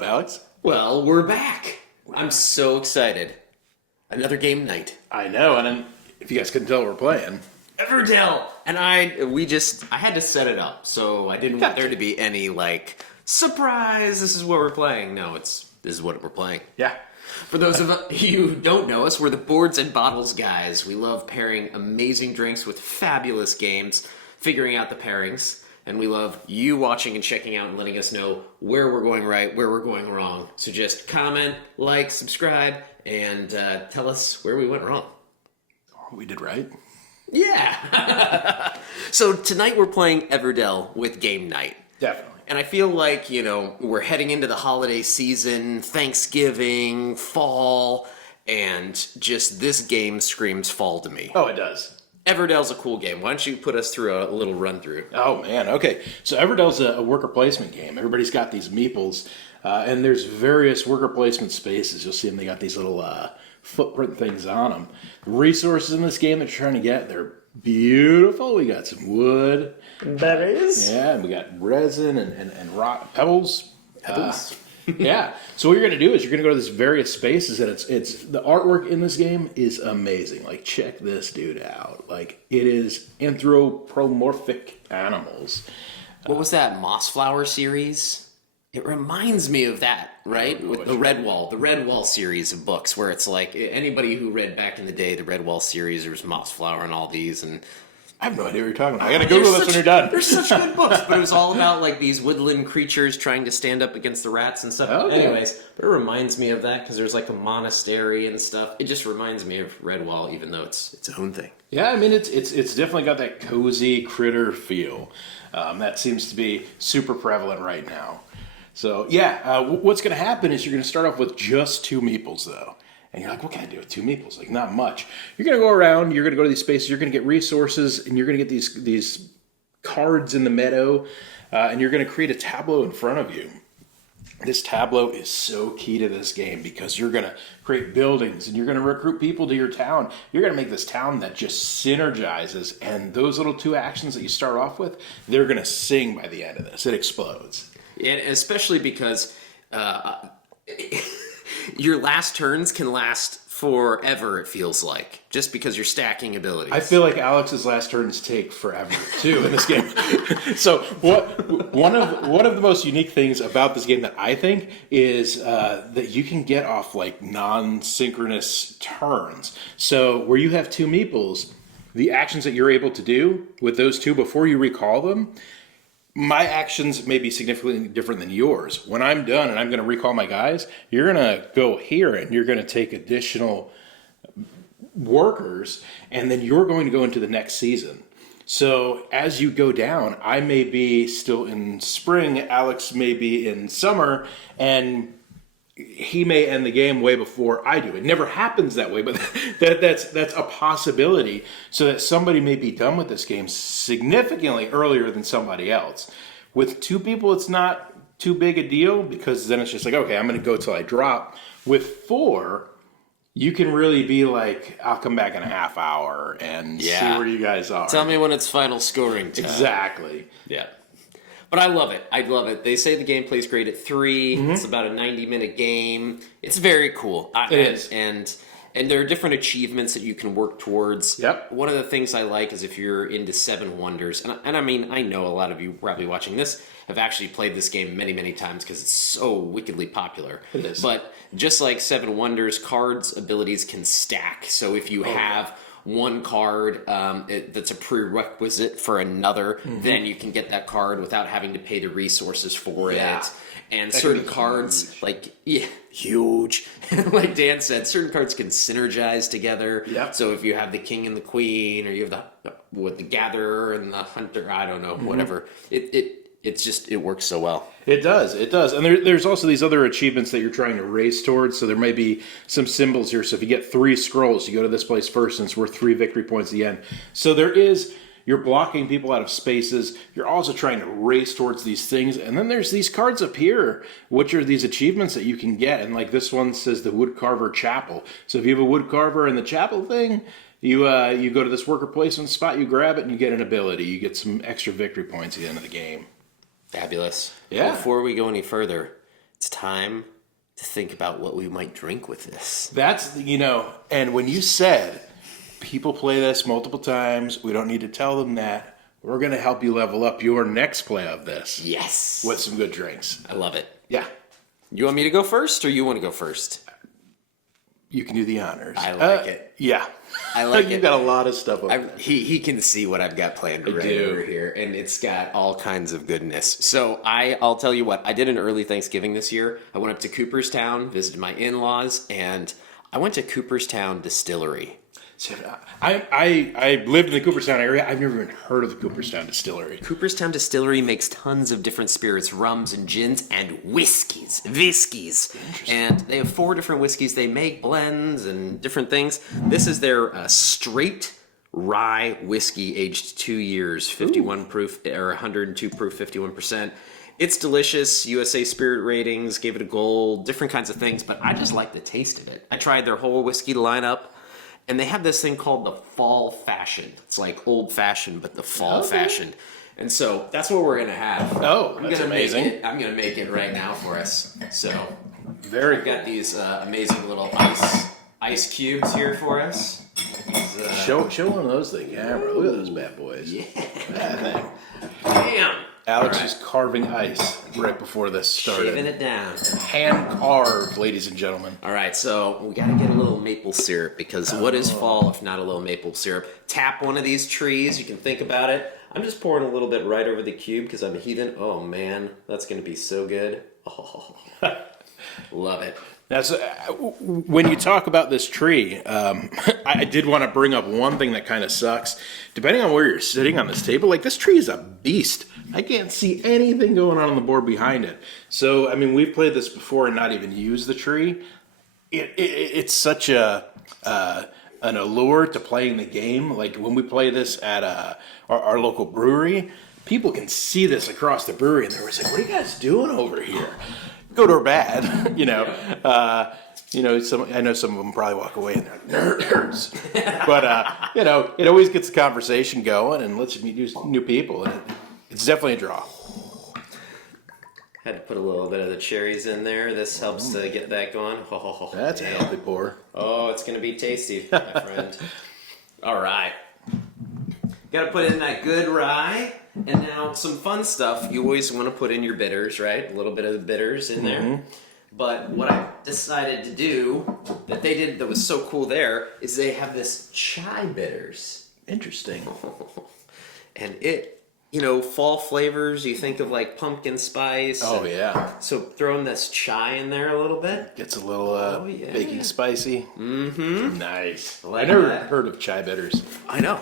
up, Alex? Well, we're back. I'm so excited. Another game night. I know, and then, if you guys couldn't tell, we're playing. Everdell! And I had to set it up, so I didn't want there to be any, surprise, this is what we're playing. No, this is what we're playing. Yeah. For those of you who don't know us, we're the Boards and Bottles guys. We love pairing amazing drinks with fabulous games, figuring out the pairings, and we love you watching and checking out and letting us know where we're going right, where we're going wrong. So just comment, like, subscribe, and tell us where we went wrong. We did right. Yeah! So tonight we're playing Everdell with Game Night. Definitely. And I feel like, we're heading into the holiday season, Thanksgiving, fall, and just this game screams fall to me. Oh, it does. Everdell's a cool game. Why don't you put us through a little run-through? Oh, man. Okay. So Everdell's a worker placement game. Everybody's got these meeples, and there's various worker placement spaces. You'll see them. They got these little footprint things on them. The resources in this game that you're trying to get, they're beautiful. We got some wood. That is? Yeah, and we got resin and rock pebbles. Pebbles? Yeah. So what you're going to do is you're going to go to these various spaces, and it's the artwork in this game is amazing. Like, check this dude out. Like, it is anthropomorphic animals. What was that Mossflower series? It reminds me of that, right? With the Redwall series of books, where it's like anybody who read back in the day, the Redwall series, there was Mossflower and all these, and I have no idea what you're talking about. I gotta Google this when you're done. They're such good books, but it was all about these woodland creatures trying to stand up against the rats and stuff. Okay. Anyways, but it reminds me of that because there's a monastery and stuff. It just reminds me of Redwall, even though it's its own thing. Yeah, I mean it's definitely got that cozy critter feel. That seems to be super prevalent right now. So yeah, what's going to happen is you're going to start off with just 2 meeples though. And you're like, what can I do with 2 meeples? Like, not much. You're going to go around, you're going to go to these spaces, you're going to get resources, and you're going to get these cards in the meadow, and you're going to create a tableau in front of you. This tableau is so key to this game because you're going to create buildings, and you're going to recruit people to your town. You're going to make this town that just synergizes, and those little 2 actions that you start off with, they're going to sing by the end of this. It explodes. Yeah, especially because your last turns can last forever, it feels like, just because you're stacking abilities. I feel like Alex's last turns take forever too in this game. So one of the most unique things about this game that I think is that you can get off non-synchronous turns. So where you have 2 meeples, the actions that you're able to do with those 2 before you recall them, my actions may be significantly different than yours. When I'm done and I'm going to recall my guys, you're going to go here and you're going to take additional workers, and then you're going to go into the next season. So as you go down, I may be still in spring, Alex may be in summer, and he may end the game way before I do. It never happens that way, but that's a possibility, so that somebody may be done with this game significantly earlier than somebody else. With 2 people, it's not too big a deal because then it's just like, okay, I'm going to go till I drop. With 4, you can really be like, I'll come back in a half hour and see where you guys are. Tell me when it's final scoring time. Exactly. Yeah. But I love it. I love it. They say the gameplay's great at 3. Mm-hmm. It's about a 90-minute game. It's very cool. It is. And there are different achievements that you can work towards. Yep. One of the things I like is if you're into 7 Wonders, and I mean, I know a lot of you probably watching this have actually played this game many, many times because it's so wickedly popular. It is. But just like 7 Wonders, cards' abilities can stack. So if you have one card that's a prerequisite for another, then you can get that card without having to pay the resources for it. And that certain cards, huge. Like Dan said, certain cards can synergize together. Yep. So if you have the king and the queen, or you have the gatherer and the hunter, I don't know, whatever. It works so well. It does. And there's also these other achievements that you're trying to race towards. So there may be some symbols here. So if you get 3 scrolls, you go to this place first, and it's worth 3 victory points at the end. So you're blocking people out of spaces. You're also trying to race towards these things. And then there's these cards up here, which are these achievements that you can get. And like this one says the Woodcarver Chapel. So if you have a Woodcarver in the chapel thing, you go to this worker placement spot, you grab it, and you get an ability. You get some extra victory points at the end of the game. Fabulous. Yeah. Before we go any further, it's time to think about what we might drink with this. That's, and when you said people play this multiple times, we don't need to tell them that. We're going to help you level up your next play of this. Yes. With some good drinks. I love it. Yeah. You want me to go first, or you want to go first? You can do the honors. I like it. Yeah. I like it. You've got a lot of stuff over there. He can see what I've got planned over here, and it's got all kinds of goodness. So I'll tell you what, I did an early Thanksgiving this year. I went up to Cooperstown, visited my in-laws, and I went to Cooperstown Distillery. So, I lived in the Cooperstown area. I've never even heard of the Cooperstown Distillery. Cooperstown Distillery makes tons of different spirits, rums and gins, and whiskeys. And they have 4 different whiskeys. They make blends and different things. This is their straight rye whiskey, aged 2 years, 51 proof or 102 proof, 51%. It's delicious. USA Spirit ratings gave it a gold. Different kinds of things, but I just like the taste of it. I tried their whole whiskey lineup. And they have this thing called the fall fashioned. It's like old fashioned, but the fall fashioned. And so that's what we're going to have. Oh, that's amazing. I'm going to make it right now for us. So I've got these amazing little ice cubes here for us. Show one of those things. Camera. Look at those bad boys. Yeah. That thing. Damn. Alex is carving ice right before this started. Shaving it down. Hand carved, ladies and gentlemen. All right, so we got to get a little maple syrup because what is fall if not a little maple syrup? Tap one of these trees. You can think about it. I'm just pouring a little bit right over the cube because I'm a heathen. Oh, man, that's going to be so good. Oh, love it. Now, so, when you talk about this tree, I did want to bring up one thing that kind of sucks. Depending on where you're sitting on this table, like this tree is a beast. I can't see anything going on the board behind it. So, I mean, we've played this before and not even used the tree. It's such an allure to playing the game. Like when we play this at our local brewery, people can see this across the brewery and they're always like, "What are you guys doing over here?" Good or bad, I know some of them probably walk away and they're like, nerds. But, it always gets the conversation going and lets you meet new people. And it's definitely a draw. Had to put a little bit of the cherries in there. This helps to get that going. Oh, That's a healthy pour. Oh, it's going to be tasty, my friend. All right. Got to put in that good rye. And now some fun stuff. You always want to put in your bitters, right? A little bit of the bitters in there. But what I decided to do that they did that was so cool there is they have this chai bitters. Interesting. And it, fall flavors, you think of like pumpkin spice. Oh, yeah. So throwing this chai in there a little bit. Gets a little baking spicy. Mm-hmm. Nice. Like I never that. heard of chai bitters. I know.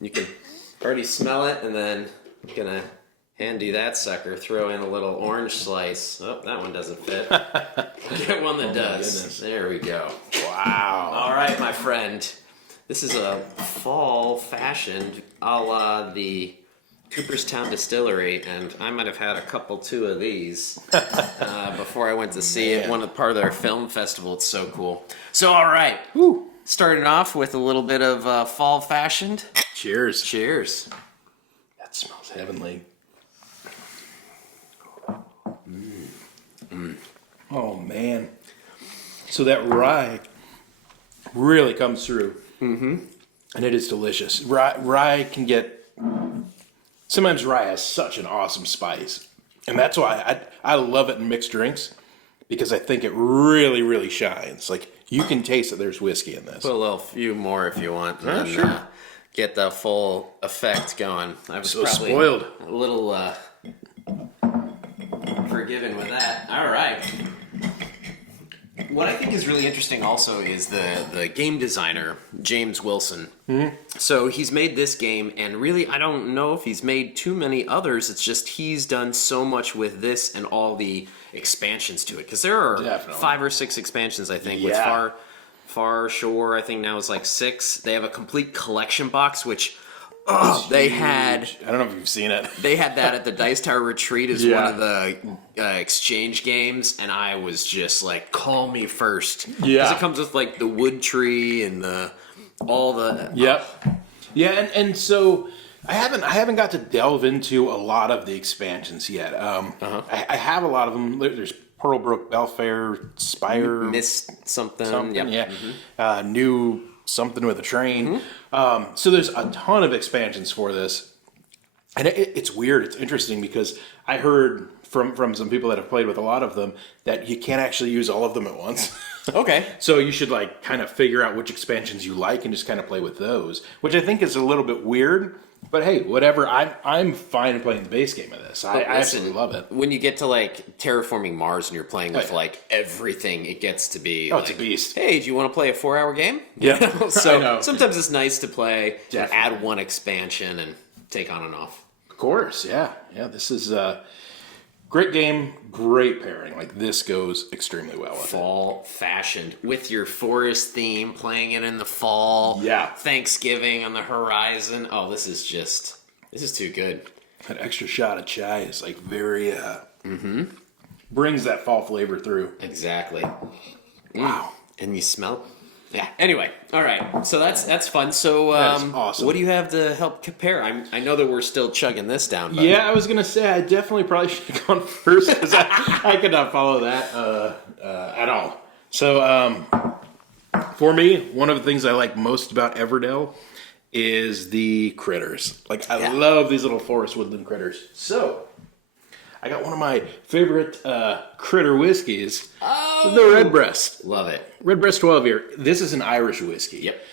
You can already smell it, and then I'm gonna hand you that sucker. Throw in a little orange slice. Oh, that one doesn't fit. Get one that does. Goodness. There we go. Wow. All right, my friend. This is a fall fashioned a la the Cooperstown Distillery, and I might have had two of these before I went to see it. Part of their film festival. It's so cool. So, all right. Woo. Starting off with a little bit of fall fashioned. Cheers. Cheers. That smells heavenly. Oh, man. So that rye really comes through. Mm-hmm. And it is delicious. Rye can get... Sometimes rye has such an awesome spice. And that's why I love it in mixed drinks. Because I think it really, really shines. Like, you can taste that there's whiskey in this. Put a few more if you want. Yeah, and, sure. Get the full effect going. I was So probably spoiled. a little forgiven with that. All right. What I think is really interesting also is the game designer, James Wilson. Mm-hmm. So he's made this game, and really I don't know if he's made too many others. It's just he's done so much with this and all the expansions to it. Because there are 5 or 6 expansions, I think, with Far Shore, I think now is like 6. They have a complete collection box, which they had. I don't know if you've seen it. They had that at the Dice Tower Retreat as one of the exchange games, and I was just like, "Call me first." Yeah, because it comes with like the wood tree and all the. Yep. Yeah, and so I haven't got to delve into a lot of the expansions yet. I have a lot of them. There's Pearlbrook, Belfair, Spire, Missed something. something, Yep. yeah. New something with a train. So there's a ton of expansions for this. And it's weird. It's interesting because I heard from some people that have played with a lot of them that you can't actually use all of them at once. Okay. So you should like kind of figure out which expansions you like and just kind of play with those, which I think is a little bit weird. But hey, whatever. I'm fine playing the base game of this. I absolutely love it. When you get to like terraforming Mars and you're playing with like everything, it gets to be It's a beast. Hey, do you want to play a 4-hour game? Yeah. You know? So I know. sometimes it's nice to play, Definitely. add one expansion and take on and off. Of course, yeah. This is a great game, great pairing. Like this goes extremely well with it. Fall fashioned with your forest theme, playing it in the fall. Yeah. Thanksgiving on the horizon. Oh, this is too good. That extra shot of chai is like very brings that fall flavor through. Exactly. Wow. And you smell. Yeah. Anyway, all right. So that's fun. So That is awesome. what do you have to help compare? I know that we're still chugging this down. But Yeah, I was gonna say I definitely probably should have gone first because I could not follow that at all. So for me, one of the things I like most about Everdell is the critters. Like I love these little forest woodland critters. So I got one of my favorite critter whiskeys, the Redbreast. Love it. Redbreast 12 here. This is an Irish whiskey. Yep.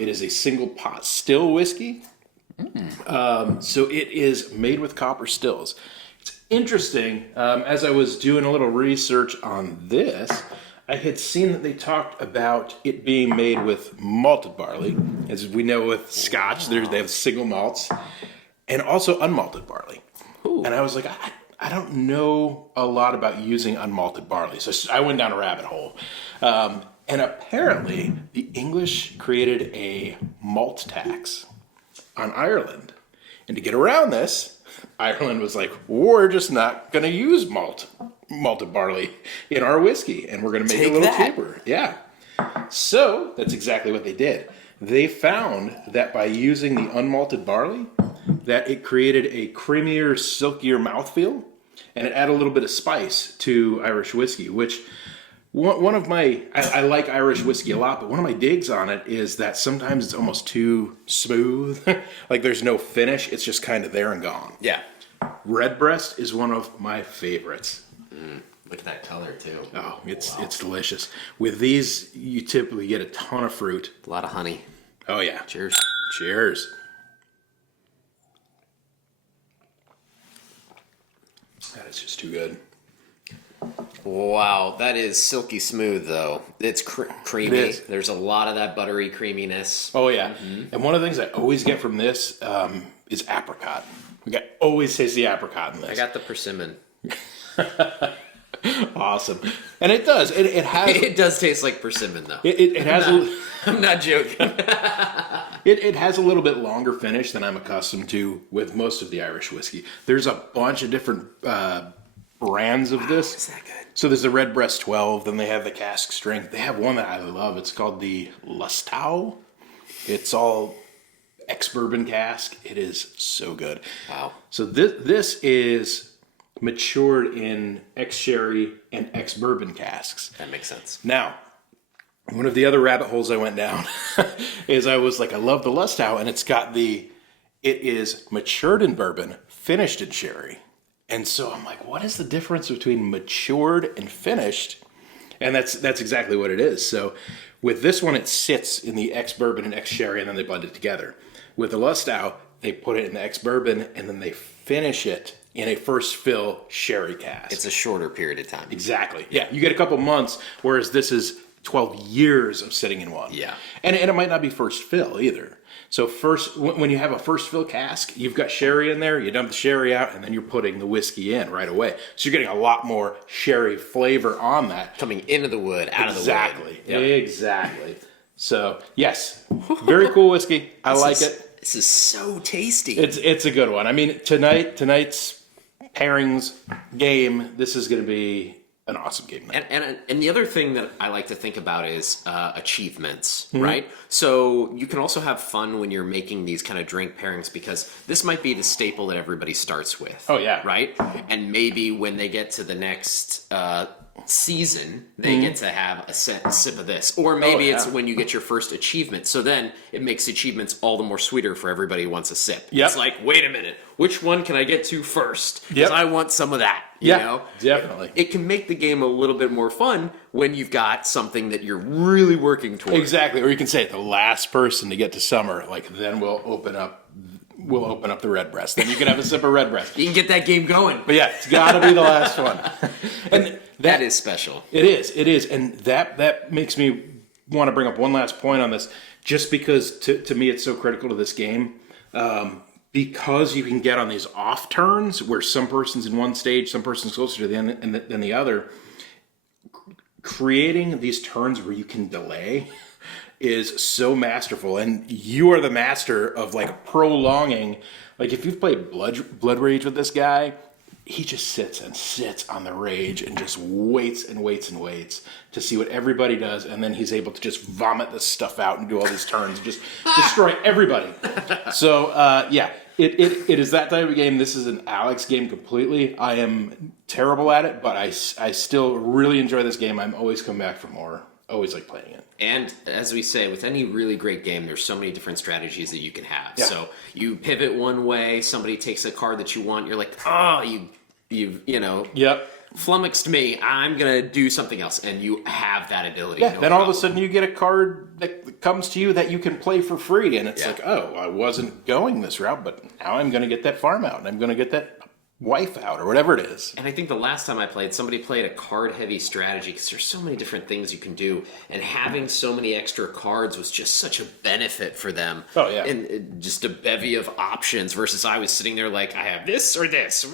It is a single pot still whiskey. So it is made with copper stills. It's interesting. As I was doing a little research on this, I had seen that they talked about it being made with malted barley. As we know with Scotch, they have single malts, and also unmalted barley. Ooh. And I was like, I don't know a lot about using unmalted barley. So I went down a rabbit hole. And apparently, the English created a malt tax on Ireland. And to get around this, Ireland was like, we're just not going to use malted barley in our whiskey. And we're going to make it a little cheaper. Yeah. So that's exactly what they did. They found that by using the unmalted barley, that it created a creamier, silkier mouthfeel. And it added a little bit of spice to Irish whiskey, which one of my, I like Irish whiskey a lot, but one of my digs on it is that sometimes it's almost too smooth. Like there's no finish. It's just kind of there and gone. Yeah. Redbreast is one of my favorites. Look at that color too. Oh, it's delicious. With these, you typically get a ton of fruit. A lot of honey. Oh yeah. Cheers. Cheers. That is just too good. Wow, that is silky smooth though. It's creamy. It is. There's a lot of that buttery creaminess. Oh yeah. And one of the things I always get from this is apricot. I always taste the apricot in this. I got the persimmon. Awesome. And it does. It has. It does taste like persimmon though. It has. I'm not joking. It has a little bit longer finish than I'm accustomed to with most of the Irish whiskey. There's a bunch of different brands of this. Is that good? So there's the Redbreast 12, then they have the cask strength. They have one that I love. It's called the Lustau. It's all ex-bourbon cask. It is so good. Wow. So this is matured in ex-sherry and ex-bourbon casks. That makes sense. Now, one of the other rabbit holes I went down is I was like, I love the Lustau, and it is matured in bourbon, finished in sherry. And so I'm like, what is the difference between matured and finished? And that's exactly what it is. So with this one, it sits in the ex-bourbon and ex-sherry, and then they blend it together. With the Lustau, they put it in the ex-bourbon, and then they finish it in a first fill sherry cask. It's a shorter period of time. Exactly. Yeah, you get a couple months, whereas this is 12 years of sitting in one. Yeah. And it might not be first fill either. So when you have a first fill cask, you've got sherry in there, you dump the sherry out, and then you're putting the whiskey in right away. So you're getting a lot more sherry flavor on that. Coming into the wood, out of the wood. Exactly. Yep. Exactly. So, yes, very cool whiskey. I like it. This is so tasty. It's a good one. I mean, tonight's pairings game, this is going to be an awesome game then. And the other thing that I like to think about is achievements, right? So you can also have fun when you're making these kind of drink pairings, because this might be the staple that everybody starts with. Oh, yeah. Right? And maybe when they get to the next season, they get to have a sip of this. Or maybe it's when you get your first achievement. So then it makes achievements all the more sweeter for everybody who wants a sip. Yep. It's like, wait a minute, which one can I get to first? Because Yep. I want some of that. You know? Definitely. It can make the game a little bit more fun when you've got something that you're really working towards. Exactly. Or you can say the last person to get to summer, like then we'll open up the red breast. Then you can have a sip of red breast. You can get that game going. But yeah, it's got to be the last one. And That is special. It is, and that makes me want to bring up one last point on this, just because to me it's so critical to this game, because you can get on these off turns where some person's in one stage, some person's closer to the end than the other. Creating these turns where you can delay is so masterful, and you are the master of like prolonging. Like if you've played Blood Rage with this guy, he just sits and sits on the rage and just waits and waits and waits to see what everybody does, and then he's able to just vomit this stuff out and do all these turns and just destroy everybody. So it is that type of game. This is an Alex game completely. I am terrible at it, but I still really enjoy this game. I'm always come back for more. Always like playing it. And as we say, with any really great game, there's so many different strategies that you can have. Yeah. So you pivot one way, somebody takes a card that you want, you're like, oh, you Yep. flummoxed me, I'm gonna do something else, and you have that ability. Yeah, then all of a sudden you get a card that comes to you that you can play for free, and it's like, oh, I wasn't going this route, but now I'm going to get that farm out, and I'm going to get that wife out, or whatever it is. And I think the last time I played, somebody played a card-heavy strategy, because there's so many different things you can do, and having so many extra cards was just such a benefit for them. Oh, yeah. And just a bevy of options, versus I was sitting there like, I have this or this,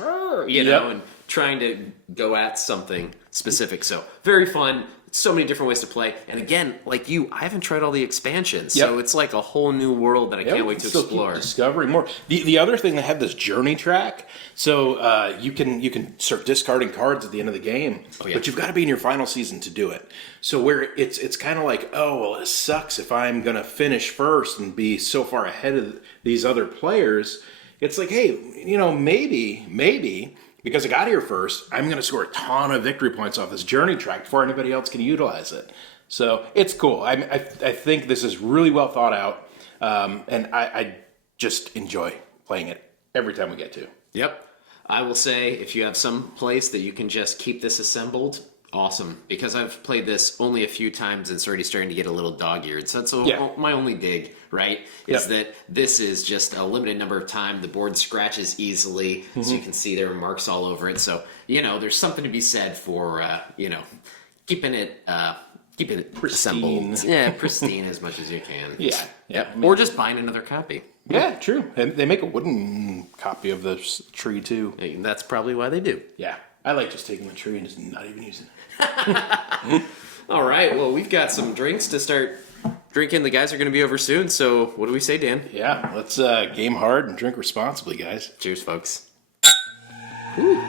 you know, and trying to go at something specific. So very fun. So many different ways to play. And again, like you, I haven't tried all the expansions. So it's like a whole new world that I can't wait to explore. Keep discovering more. The other thing, they have this journey track, so you can start discarding cards at the end of the game, but you've got to be in your final season to do it. So where it's kind of like, oh, well, it sucks if I'm going to finish first and be so far ahead of these other players. It's like, hey, maybe because I got here first, I'm going to score a ton of victory points off this journey track before anybody else can utilize it. So it's cool. I think this is really well thought out, and I just enjoy playing it every time we get to. Yep. I will say, if you have some place that you can just keep this assembled, awesome. Because I've played this only a few times and it's already starting to get a little dog-eared. So that's my only dig, right? Is that this is just a limited number of time. The board scratches easily, so you can see there are marks all over it. So, there's something to be said for, keeping it Pristine. assembled. Yeah, pristine as much as you can. Yeah. Or just buying another copy. Yeah, true. And they make a wooden copy of this tree, too. And that's probably why they do. Yeah. I like just taking the tree and just not even using it. All right. Well, we've got some drinks to start drinking. The guys are going to be over soon. So what do we say, Dan? Yeah, let's game hard and drink responsibly, guys. Cheers, folks. Whew.